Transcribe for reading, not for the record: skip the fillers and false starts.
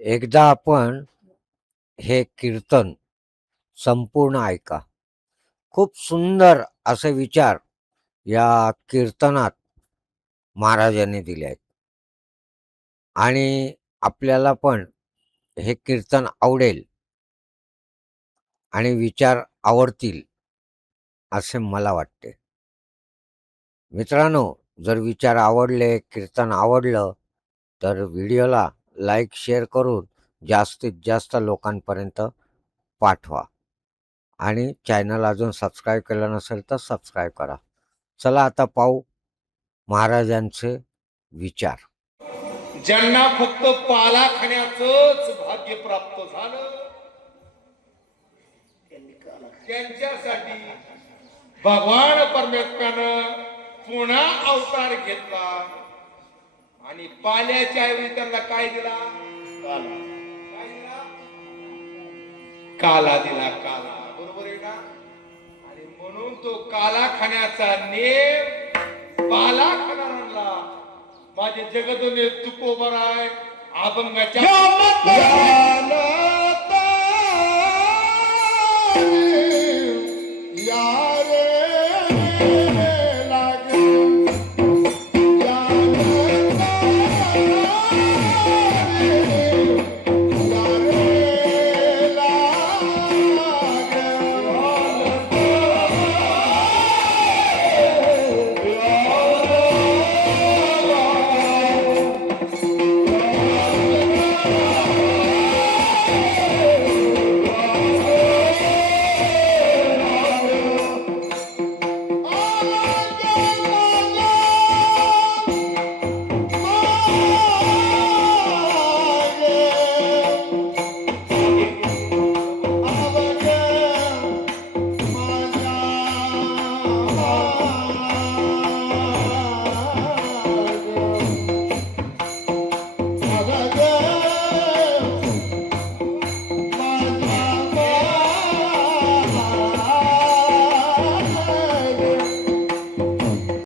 एकदा आपण हे कीर्तन संपूर्ण ऐका. खूप सुंदर असे विचार या कीर्तनात महाराजांनी दिले आहेत आणि आपल्याला पण हे कीर्तन आवडेल आणि विचार आवडतील असे मला वाटते. मित्रांनो, जर विचार आवडले, कीर्तन आवडलं तर व्हिडिओला लाईक, शेअर करून जास्तीत जास्त लोकांपर्यंत पाठवा आणि चॅनल अजून सबस्क्राईब केलं नसेल तर सबस्क्राईब करा. चला आता पाहू महाराजांचे विचार. ज्यांना फक्त पाला खाण्याचंच भाग्य प्राप्त झालं त्यांच्यासाठी भगवान परमेश्वरानं पुन्हा अवतार घेतला आणि पाल्याच्या ऐवजी त्यांना काय दिला? काला दिला. काला, बरोबर आहे ना? आणि म्हणून तो काला खाण्याचा नेम पाला खाणाऱ्यांना माझे जगदोने तुकोबराय अभंगाच्या